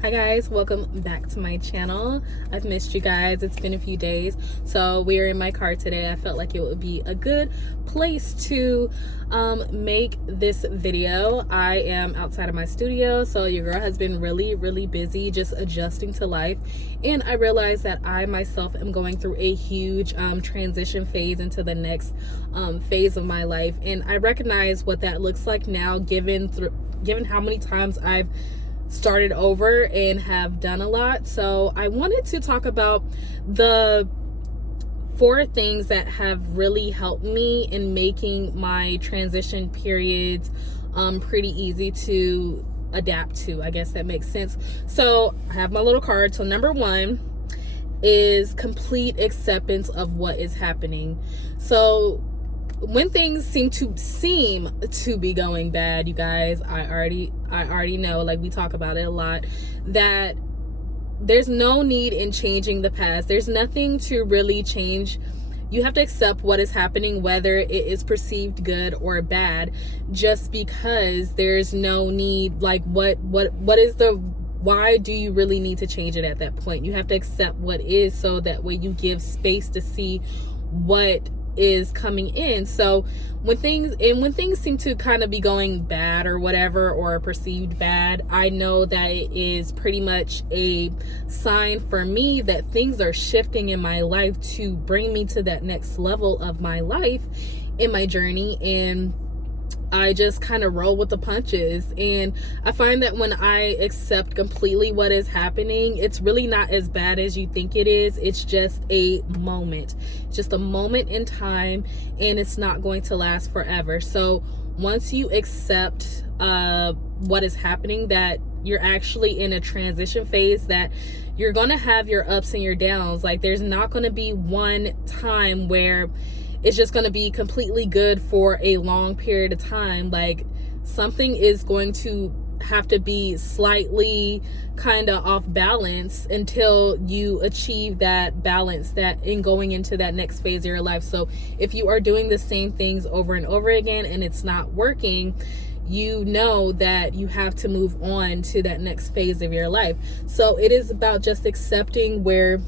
Hi guys, welcome back to my channel. I've missed you guys. It's been a few days. So we are in my car today. I felt like it would be a good place to make this video. I am outside of my studio, so your girl has been really busy just adjusting to life. And I realized that I myself am going through a huge transition phase into the next phase of my life. And I recognize what that looks like now, given how many times I've started over and have done a lot. So I wanted to talk about the 4 things that have really helped me in making my transition periods pretty easy to adapt to. I guess that makes sense. So I have my little card. So number 1 is complete acceptance of what is happening. So when things seem to be going bad, you guys, I already know, like we talk about it a lot, that there's no need in changing the past. There's nothing to really change. You have to accept what is happening, whether it is perceived good or bad, just because there's no need. Like why do you really need to change it at that point? You have to accept what is, so that way you give space to see what is coming in. So when things seem to kind of be going bad or whatever, or perceived bad, I know that it is pretty much a sign for me that things are shifting in my life to bring me to that next level of my life in my journey. And I just kind of roll with the punches. And I find that when I accept completely what is happening, it's really not as bad as you think it is. It's just a moment, just a moment in time, and it's not going to last forever. So once you accept what is happening, that you're actually in a transition phase, that you're going to have your ups and your downs. Like there's not going to be one time where it's just going to be completely good for a long period of time. Like something is going to have to be slightly kind of off balance until you achieve that balance, that in going into that next phase of your life. So if you are doing the same things over and over again and it's not working, you know that you have to move on to that next phase of your life. So it is about just accepting where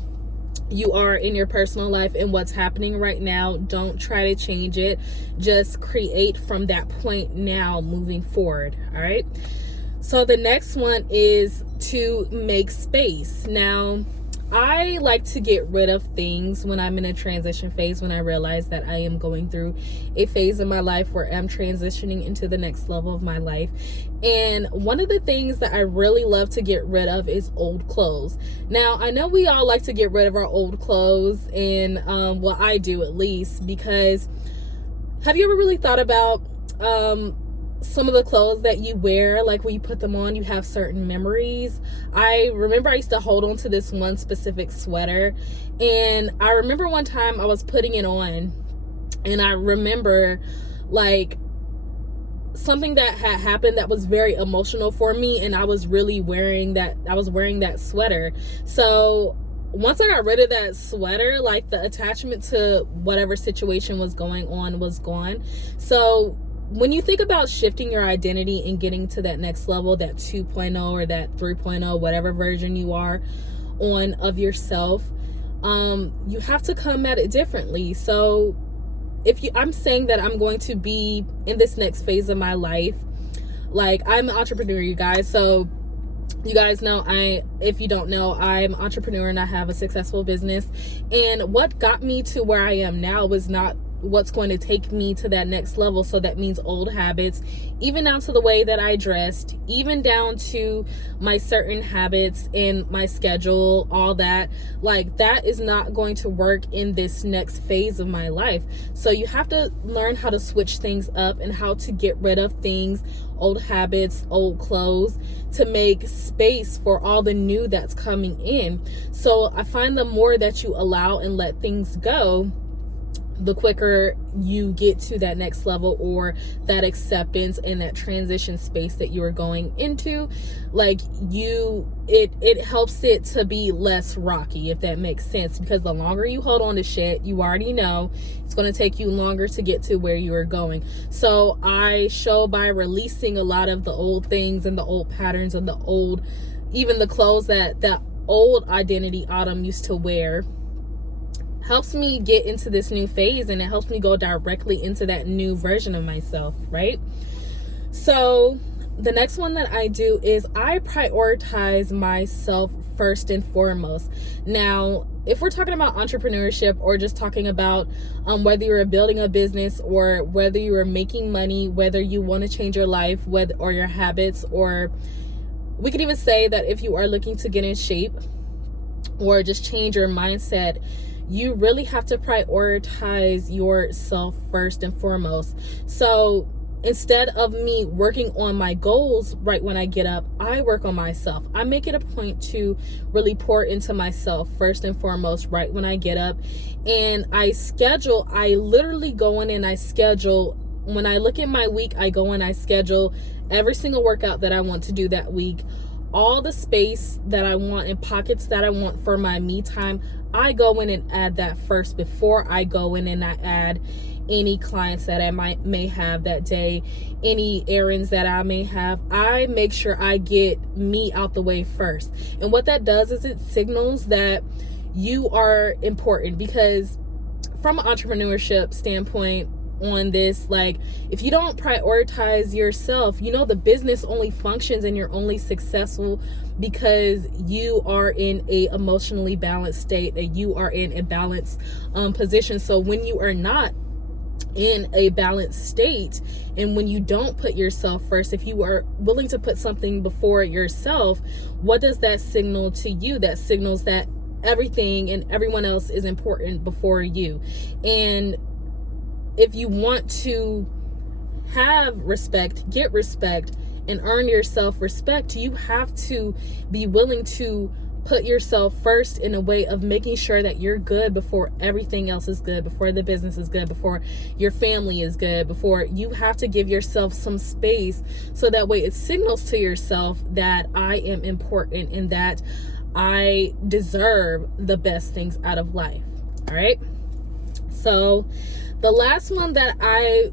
you are in your personal life and what's happening right now. Don't try to change it. Just create from that point now moving forward. All right. So the next one is to make space. Now, I like to get rid of things when I'm in a transition phase, when I realize that I am going through a phase in my life where I'm transitioning into the next level of my life. And one of the things that I really love to get rid of is old clothes. Now, I know we all like to get rid of our old clothes, and well, I do at least, because have you ever really thought about some of the clothes that you wear? Like when you put them on, you have certain memories. I remember I used to hold on to this one specific sweater, and I remember one time I was putting it on, and I remember like something that had happened that was very emotional for me, and I was really wearing that sweater. So once I got rid of that sweater, like the attachment to whatever situation was going on was gone. So when you think about shifting your identity and getting to that next level, that 2.0 or that 3.0, whatever version you are on of yourself, you have to come at it differently. So I'm saying that I'm going to be in this next phase of my life, like I'm an entrepreneur, you guys. So you guys know, if you don't know, I'm an entrepreneur and I have a successful business. And what got me to where I am now was not what's going to take me to that next level. So that means old habits, even down to the way that I dressed, even down to my certain habits and my schedule, all that. Like that is not going to work in this next phase of my life. So you have to learn how to switch things up and how to get rid of things, old habits, old clothes, to make space for all the new that's coming in. So I find the more that you allow and let things go, the quicker you get to that next level, or that acceptance and that transition space that you are going into. Like, it helps it to be less rocky, if that makes sense, because the longer you hold on to shit, you already know it's going to take you longer to get to where you are going. So I show by releasing a lot of the old things and the old patterns and the old, even the clothes that old identity Autumn used to wear, helps me get into this new phase, and it helps me go directly into that new version of myself, right? So the next one that I do is I prioritize myself first and foremost. Now, if we're talking about entrepreneurship, or just talking about whether you're building a business, or whether you are making money, whether you want to change your life, or your habits, or we could even say that if you are looking to get in shape or just change your mindset, you really have to prioritize yourself first and foremost. So instead of me working on my goals right when I get up, I work on myself. I make it a point to really pour into myself first and foremost right when I get up. And I literally go in and I schedule. When I look at my week, I go and I schedule every single workout that I want to do that week, all the space that I want and pockets that I want for my me time. I go in and add that first before I go in and I add any clients that I may have that day, any errands that I may have. I make sure I get me out the way first. And what that does is it signals that you are important, because from an entrepreneurship standpoint on this, like, if you don't prioritize yourself, the business only functions and you're only successful because you are in a emotionally balanced state, and you are in a balanced position. So when you are not in a balanced state, and when you don't put yourself first, if you are willing to put something before yourself, what does that signal to you? That signals that everything and everyone else is important before you. And if you want to have respect, get respect, and earn yourself respect, you have to be willing to put yourself first in a way of making sure that you're good before everything else is good, before the business is good, before your family is good, before you have to give yourself some space, so that way it signals to yourself that I am important and that I deserve the best things out of life. All right. So the last one that I've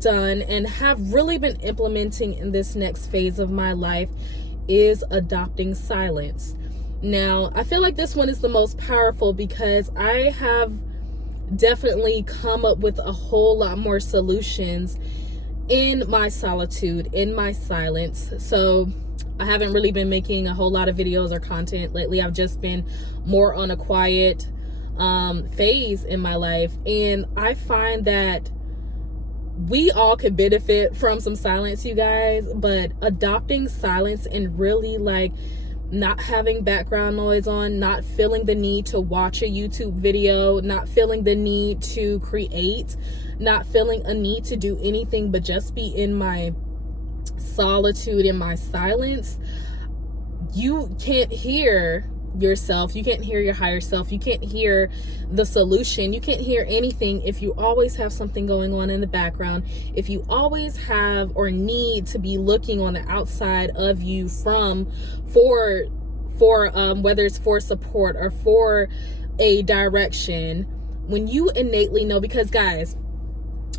done and have really been implementing in this next phase of my life is adopting silence. Now, I feel like this one is the most powerful, because I have definitely come up with a whole lot more solutions in my solitude, in my silence. So I haven't really been making a whole lot of videos or content lately. I've just been more on a quiet phase in my life, and I find that we all could benefit from some silence, you guys. But adopting silence and really, like, not having background noise on, not feeling the need to watch a YouTube video, not feeling the need to create, not feeling a need to do anything but just be in my solitude, in my silence. You can't hear yourself, you can't hear your higher self, you can't hear the solution, you can't hear anything if you always have something going on in the background, if you always have or need to be looking on the outside of you for whether it's for support or for a direction, when you innately know. Because guys,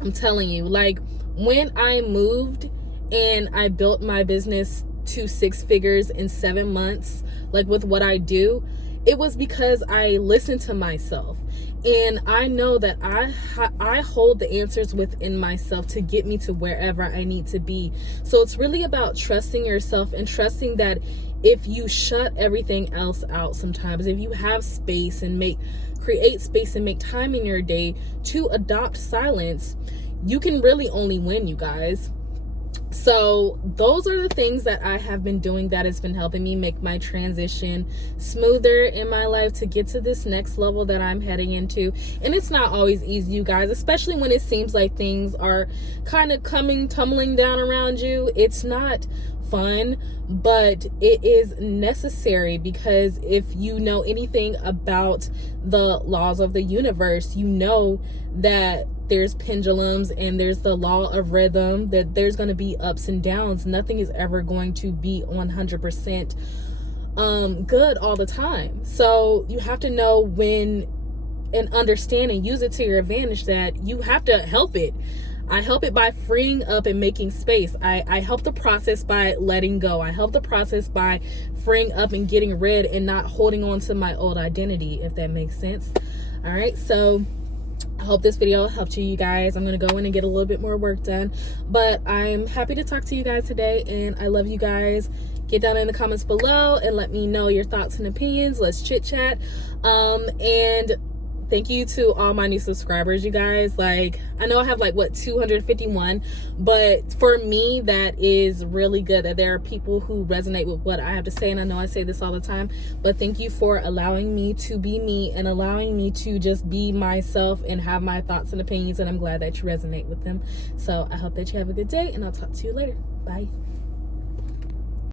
I'm telling you, like, when I moved and I built my business to 6 figures in 7 months, like with what I do, it was because I listened to myself. And I know that I hold the answers within myself to get me to wherever I need to be. So it's really about trusting yourself and trusting that if you shut everything else out sometimes, if you have space and create space and make time in your day to adopt silence, you can really only win, you guys. So those are the things that I have been doing that has been helping me make my transition smoother in my life to get to this next level that I'm heading into. And it's not always easy, you guys, especially when it seems like things are kind of tumbling down around you. It's not fun, but it is necessary, because if you know anything about the laws of the universe, you know that there's pendulums and there's the law of rhythm, that there's going to be ups and downs. Nothing is ever going to be 100% good all the time. So you have to know when and understand and use it to your advantage, that you have to help it. I help it by freeing up and making space. I help the process by letting go. I help the process by freeing up and getting rid and not holding on to my old identity, if that makes sense. All right, so I hope this video helped you guys. I'm going to go in and get a little bit more work done, but I'm happy to talk to you guys today, and I love you guys. Get down in the comments below and let me know your thoughts and opinions. Let's chit chat. And thank you to all my new subscribers, you guys. Like, I know I have like, what, 251, but for me, that is really good that there are people who resonate with what I have to say. And I know I say this all the time, but thank you for allowing me to be me and allowing me to just be myself and have my thoughts and opinions. And I'm glad that you resonate with them. So I hope that you have a good day, and I'll talk to you later. Bye.